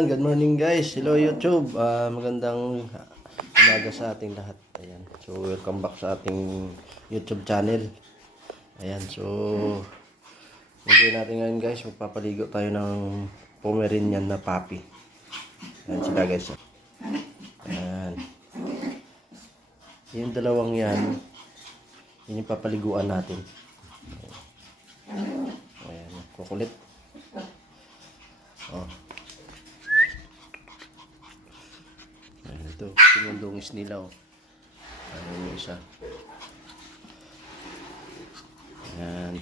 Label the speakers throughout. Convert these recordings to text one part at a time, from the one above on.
Speaker 1: Ayan, good morning guys. Hello YouTube. Ah, magandang umaga sa ating lahat. Ayan. So, welcome back sa ating YouTube channel. Ayan, so gagawin natin ngayon guys, magpapaligo tayo ng Pomeranian na puppy. Ayan sila guys. Ayan. Yung dalawang yan, yun yung papaliguan natin. Ayan, kukulit. Oh. Ayan, ito. Sinundungis nila, oh. Ayan yung isa. Ayan.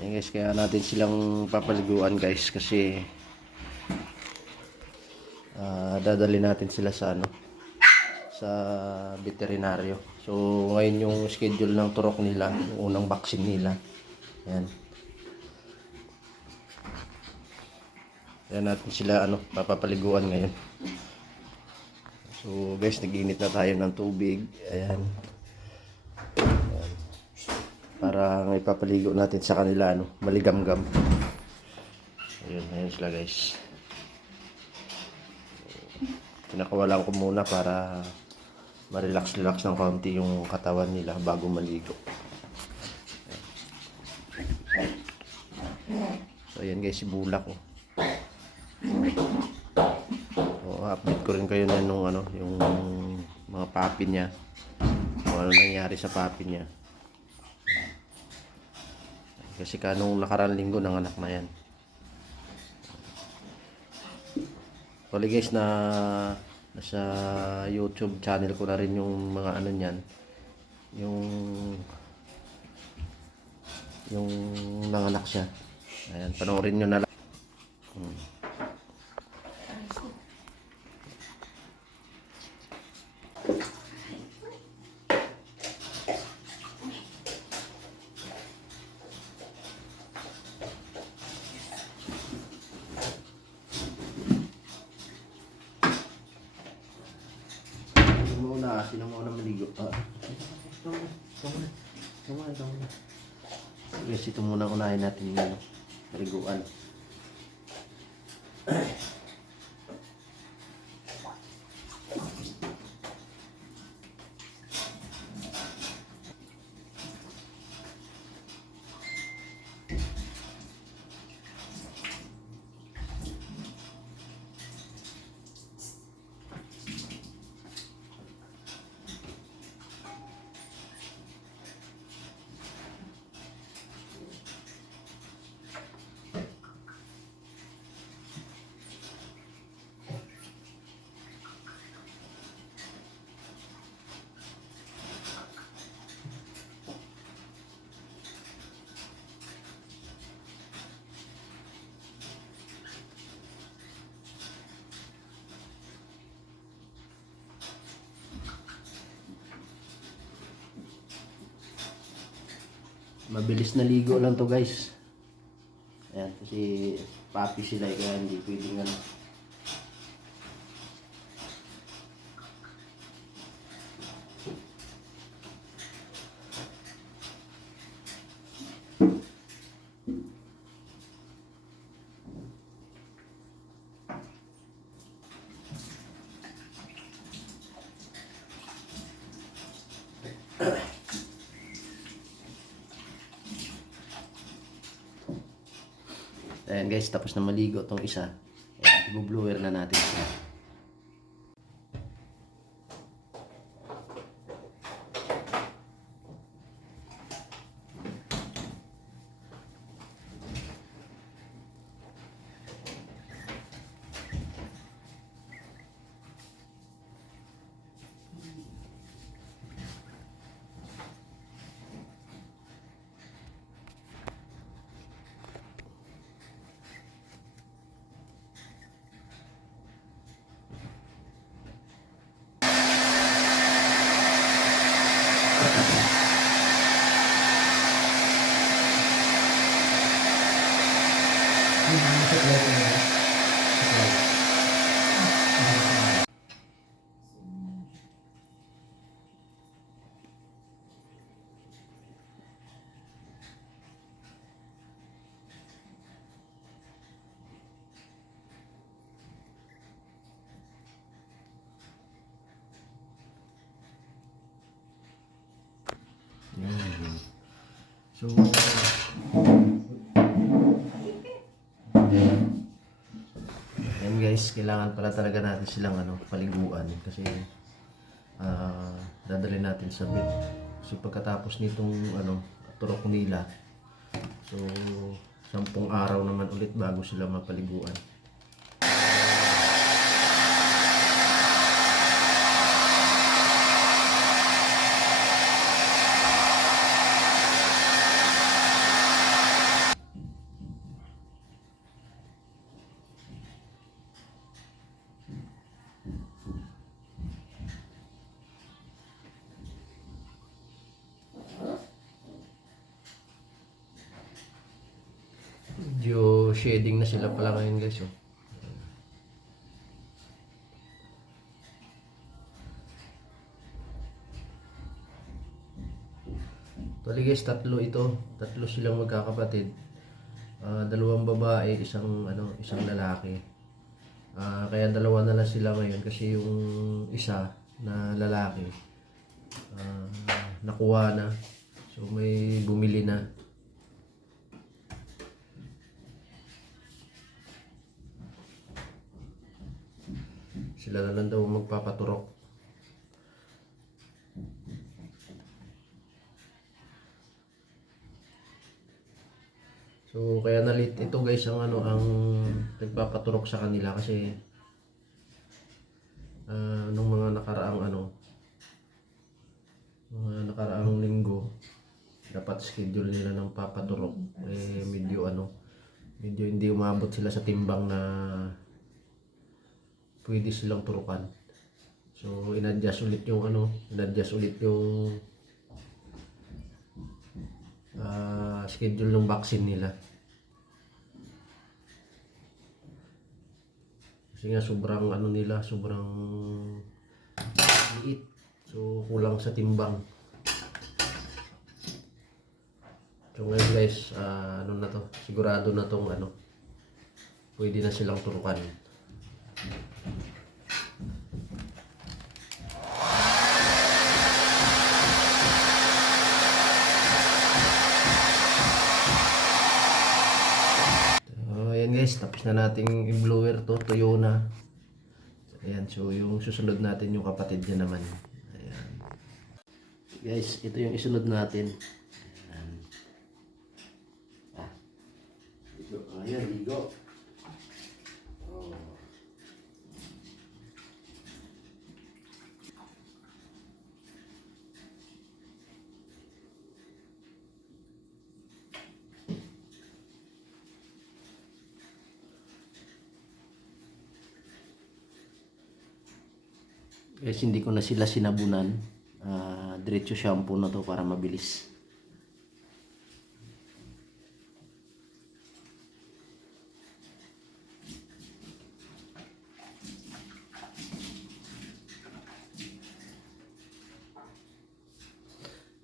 Speaker 1: Ayan guys, kaya natin silang papaliguan guys kasi ah dadali natin sila sa ano sa veterinaryo. So, ngayon yung schedule ng turok nila, yung unang vaccine nila. Ayan. Kaya natin sila ano, papapaliguan ngayon. So guys, nag-init na tayo ng tubig. Ayan. Ayan. Para may papaligo natin sa kanila, ano, maligamgam. Ayun, ayun sila guys. Pinakawalan ko muna para ma-relax-relax ng konti yung katawan nila bago maligo. So ayan guys, si Bulak oh. Update ko rin kayo na nung ano, yung mga papi niya. Kung ano nangyari sa papi niya. Kasi kanong nakarang linggo ng anak na yan. Sorry guys na nasa YouTube channel ko na rin yung mga ano niyan. Yung yung nanganak siya. Ayan, panoorin nyo na lang. Hmm. Sino muna? Sino muna maligo? Ah. Ito muna. Ito muna. Ito muna. Ito muna. Ito muna unahin natin yung ano, maliguan. Mabilis na ligo lang to guys. Ayan, kasi papi sila kaya hindi pwedeng ano. Ayan guys, tapos na maligo tong isa. Ayan, i-blower na natin siya. So, guys, kailangan pala talaga natin silang ano, paliguan kasi ah dadalhin natin sa bed. So pagkatapos nitong ano, turok nila, so sampung araw naman ulit bago sila mapaliguan. Shading na sila pala ngayon guys. Oh. Actually guys, tatlo ito. Tatlo silang magkakapatid. Ah, dalawang babae, isang ano, isang lalaki. Ah, kaya dalawa na lang sila ngayon kasi yung isa na lalaki ah, nakuha na. So may bumili na. Sila na lang daw magpapaturok. So kaya nalit ito guys ang ano ang nagpapaturok sa kanila kasi ah, nung mga nakaraang ano mga nakaraang linggo dapat schedule nila ng papaturok eh medyo ano medyo hindi umabot sila sa timbang na pwede silang turukan. So, in-adjust ulit yung ano, in-adjust ulit yung ah, schedule ng vaccine nila. Kasi nga sobrang ano nila, sobrang liit. So, kulang sa timbang. So ngayon guys, ah, ano na to, sigurado na tong ano, pwede na silang turukan. So, ayan guys, tapos na nating i-blower to, tuyo na. Ayan, so yung susunod natin yung kapatid niya naman. Ayan. Guys, ito yung isunod natin. Ayan. Ah. Ayan, ligo. Guys, hindi ko na sila sinabunan. Ah, diretso shampoo na to para mabilis.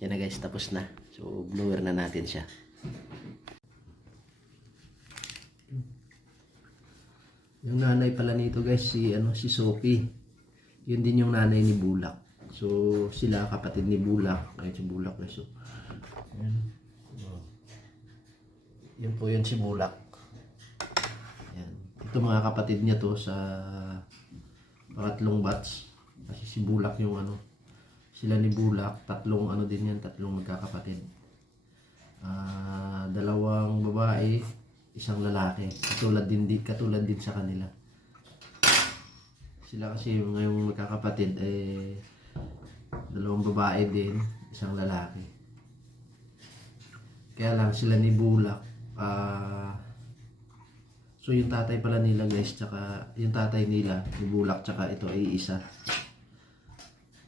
Speaker 1: Yan na guys, tapos na. So, blower na natin siya. Yung nanay pala nito guys, si ano si Sophie. Yun din yung nanay ni Bulak. So, sila kapatid ni Bulak. Ayun si Bulak guys. So, ayan. Oh. Yun po yun si Bulak. Ayan. Ito mga kapatid niya to sa pangatlong batch. Kasi si Bulak yung ano. Sila ni Bulak, tatlong ano din yan, tatlong magkakapatid. Ah, dalawang babae, isang lalaki. Katulad din, di, katulad din sa kanila. Sila kasi ngayong magkakapatid eh dalawang babae din, isang lalaki. Kaya lang sila ni Bulak ah So yung tatay pala nila guys, tsaka yung tatay nila, ni Bulak tsaka ito ay isa.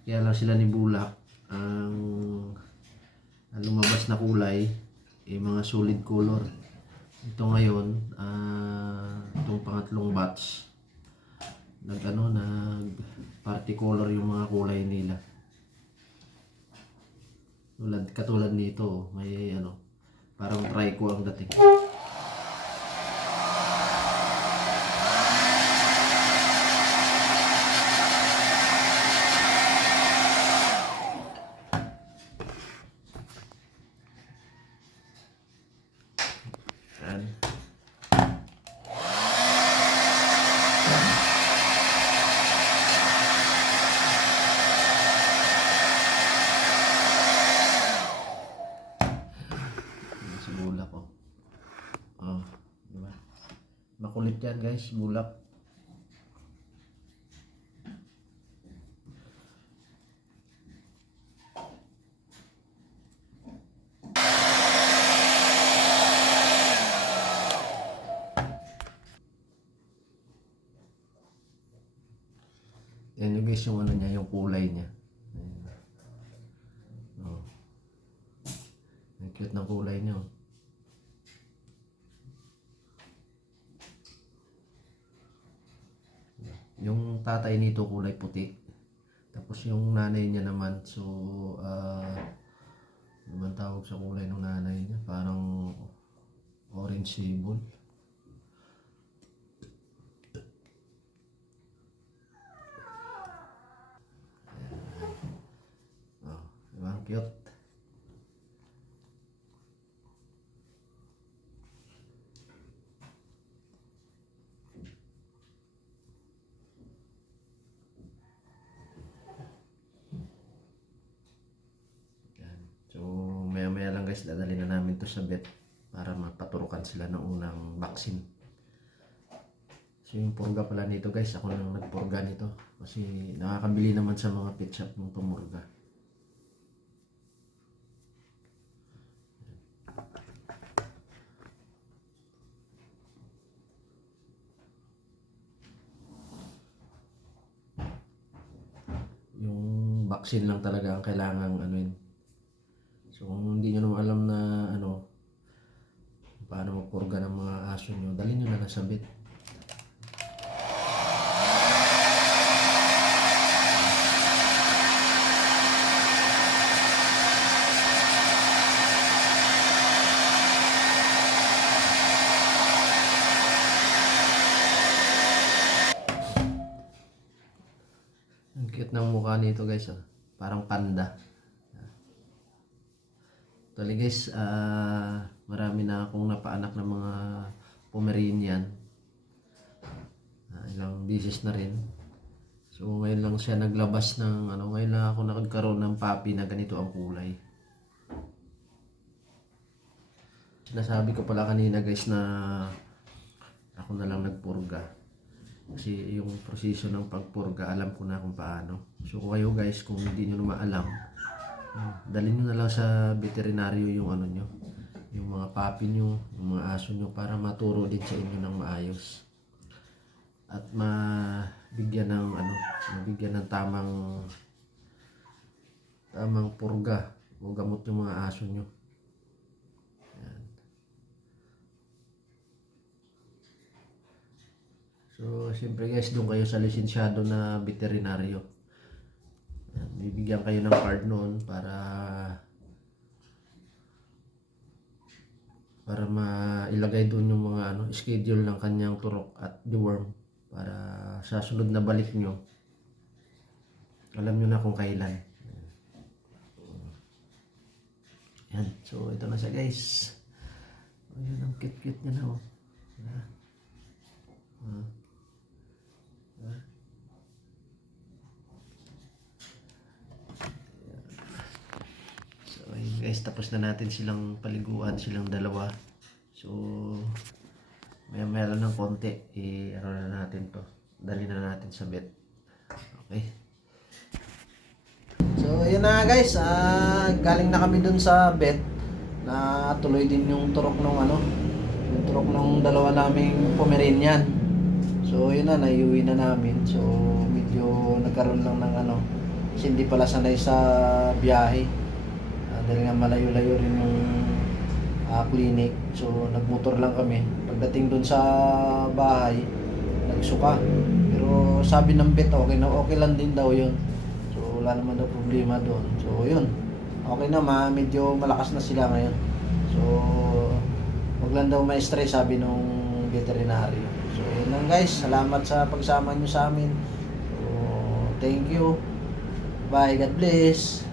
Speaker 1: Kaya lang sila ni Bulak ang ang lumabas na kulay eh mga solid color. Ito ngayon, ah itong pangatlong batch nag ano nag party color yung mga kulay nila. Tulad katulad nito, may ano parang trico ang dating. bulak oh. Oh, di ba? Makulit yan guys, bulak. Yan yung guys yung ano niya, yung kulay niya. Ayan. Oh. Ang cute ng kulay niya. Oh. Yung tatay nito kulay puti. Tapos yung nanay niya naman, so, ah, ano man tawag sa kulay ng nanay niya? Parang orange sable. Oh, diba? Cute. Yan. So, maya-maya lang guys, dadali na namin to sa vet para mapaturukan sila ng unang vaccine. So, yung purga pala nito guys, ako nang nagpurga nito. Kasi nakakabili naman sa mga pet shop ng pumurga. Yung vaccine lang talaga ang kailangang ano yun. So kung hindi nyo naman alam na ano, paano magpurga ng mga aso nyo, dali nyo na lang sa vet. Ang cute ng mukha nito guys, ah. parang panda. Actually guys, ah marami na akong napaanak ng mga Pomeranian. Ah, ilang beses na rin. So ngayon lang siya naglabas ng ano, ngayon lang ako nagkaroon ng puppy na ganito ang kulay. Sinasabi ko pala kanina guys na ako na lang nagpurga. Kasi yung proseso ng pagpurga, alam ko na kung paano. So kayo guys, kung hindi nyo naman alam, dalhin nyo na lang sa veterinaryo yung ano nyo, yung mga papi nyo, yung mga aso nyo para maturo din sa inyo ng maayos. At mabigyan ng ano, mabigyan ng tamang tamang purga o gamot yung mga aso nyo. Yan. So, siyempre guys, doon kayo sa lisensyado na veterinaryo. Yan, bibigyan kayo ng card noon para para mailagay doon yung mga ano, schedule ng kanyang turok at deworm para sa sunod na balik nyo alam nyo na kung kailan. Yan. So, ito na siya guys. Oh, yun ang cute-cute niya na oh. Diba? Ah. Diba? So, ayun guys, tapos na natin silang paliguan, silang dalawa. So, may meron ng konti, i ano na natin to. Dali na natin sa bed. Okay. So, yun na guys, ah, galing na kami dun sa bed na tuloy din yung turok ng ano, yung turok ng dalawa naming Pomeranian. So, yun na, naiuwi na namin. So, medyo nagkaroon lang ng ano, hindi pala sanay sa biyahe. Ah, dahil nga malayo-layo rin yung ah, clinic. So, nagmotor lang kami. Pagdating dun sa bahay, nagsuka. Pero sabi ng vet, okay na okay lang din daw yun. So, wala naman daw problema doon. So, yun. Okay na, ma, medyo malakas na sila ngayon. So, wag lang daw ma-stress, sabi nung veterinary. So, yun lang guys. Salamat sa pagsama nyo sa amin. So, thank you. Bye. God bless.